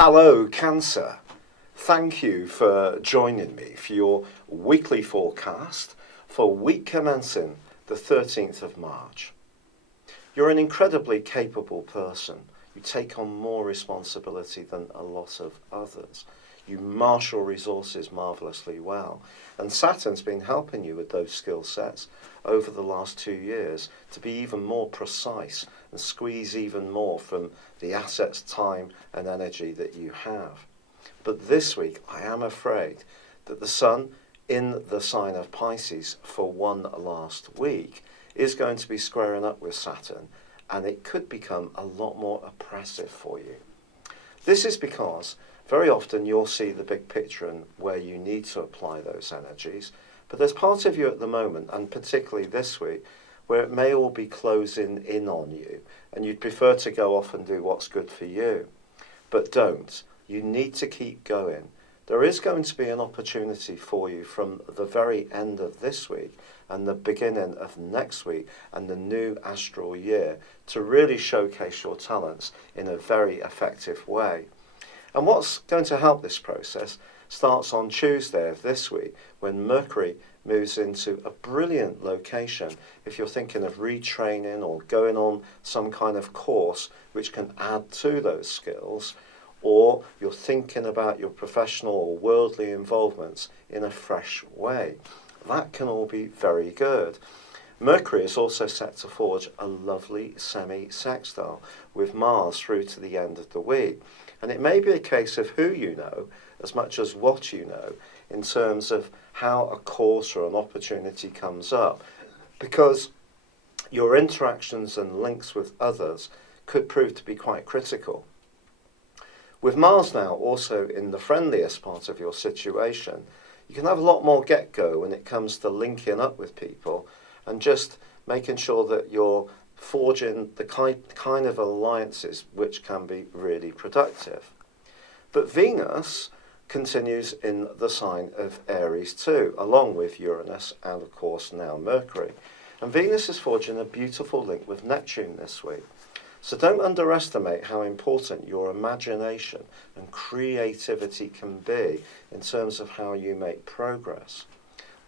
Hello, Cancer. Thank you for joining me for your weekly forecast for week commencing the 13th of March. You're an incredibly capable person. You take on more responsibility than a lot of others. You marshal resources marvellously well. And Saturn's been helping you with those skill sets over the last 2 years to be even more precise and squeeze even more from the assets, time and energy that you have. But this week, I am afraid that the Sun in the sign of Pisces for one last week is going to be squaring up with Saturn, and it could become a lot more oppressive for you. This is because very often you'll see the big picture and where you need to apply those energies, but there's part of you at the moment, and particularly this week, where it may all be closing in on you, and you'd prefer to go off and do what's good for you. But don't. You need to keep going. There is going to be an opportunity for you from the very end of this week and the beginning of next week and the new astral year to really showcase your talents in a very effective way. And what's going to help this process starts on Tuesday of this week when Mercury moves into a brilliant location if you're thinking of retraining or going on some kind of course which can add to those skills, or you're thinking about your professional or worldly involvements in a fresh way. That can all be very good. Mercury is also set to forge a lovely semi-sextile with Mars through to the end of the week. And it may be a case of who you know as much as what you know in terms of how a course or an opportunity comes up, because your interactions and links with others could prove to be quite critical. With Mars now also in the friendliest part of your situation, you can have a lot more get-go when it comes to linking up with people and just making sure that you're forging the kind of alliances which can be really productive. But Venus continues in the sign of Aries too, along with Uranus and of course now Mercury. And Venus is forging a beautiful link with Neptune this week. So don't underestimate how important your imagination and creativity can be in terms of how you make progress.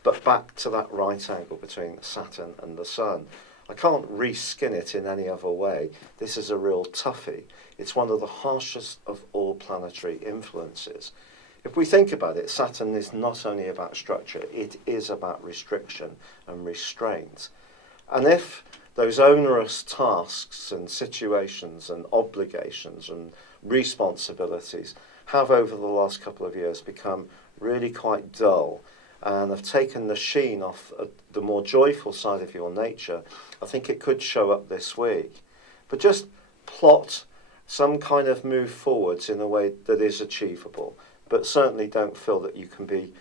But back to that right angle between Saturn and the Sun. I can't re-skin it in any other way. This is a real toughie. It's one of the harshest of all planetary influences. If we think about it, Saturn is not only about structure, it is about restriction and restraint. And if those onerous tasks and situations and obligations and responsibilities have over the last couple of years become really quite dull and have taken the sheen off the more joyful side of your nature, I think it could show up this week. But just plot some kind of move forwards in a way that is achievable, but certainly don't feel that you can be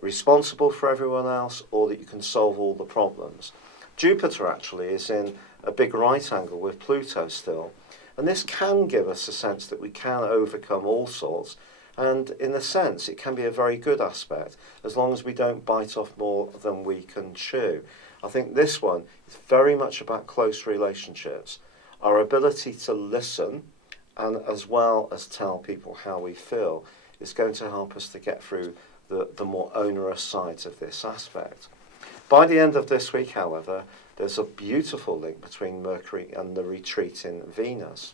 responsible for everyone else or that you can solve all the problems. Jupiter actually is in a big right angle with Pluto still, and this can give us a sense that we can overcome all sorts, and in a sense it can be a very good aspect as long as we don't bite off more than we can chew. I think this one is very much about close relationships, our ability to listen and as well as tell people how we feel is going to help us to get through the more onerous sides of this aspect. By the end of this week, however, there's a beautiful link between Mercury and the retreating Venus.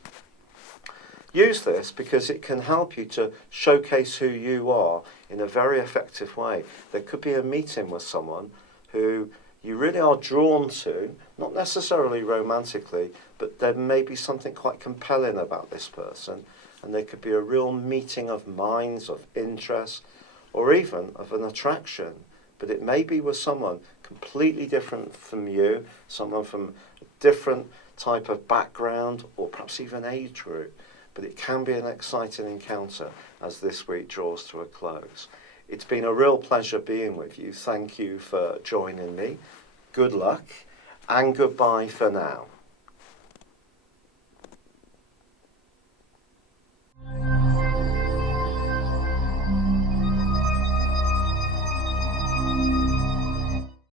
Use this because it can help you to showcase who you are in a very effective way. There could be a meeting with someone who you really are drawn to, not necessarily romantically, but there may be something quite compelling about this person, and there could be a real meeting of minds, of interest, or even of an attraction. But it may be with someone completely different from you, someone from a different type of background, or perhaps even age group. But it can be an exciting encounter as this week draws to a close. It's been a real pleasure being with you. Thank you for joining me. Good luck, and goodbye for now.